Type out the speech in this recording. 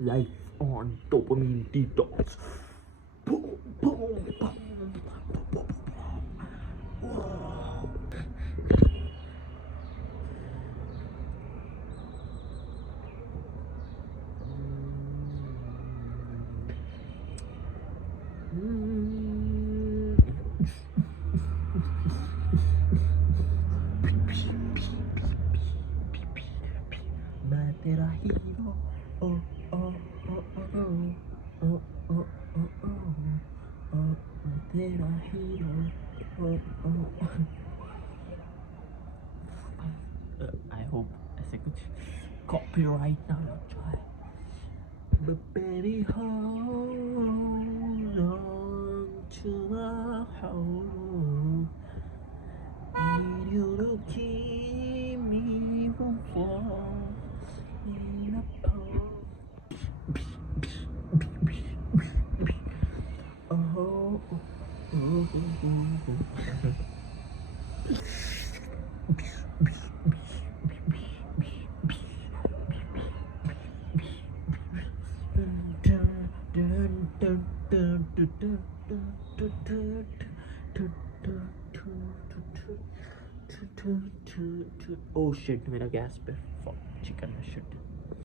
Life on Dopamine Detox. Boom, boom, boom. Whoa. मैं तेरा hero ओ ओ ओ ओ ओ ओ ओ ओ ओ मैं तेरा हीरो ओ ओ I hope ऐसे कुछ copyright ना लग जाए. But baby hold on to my hope. Need you to keep me from falling apart. Oh, oh, oh, oh, oh. Oh shit, मेरा गैस पे चिकन है shit.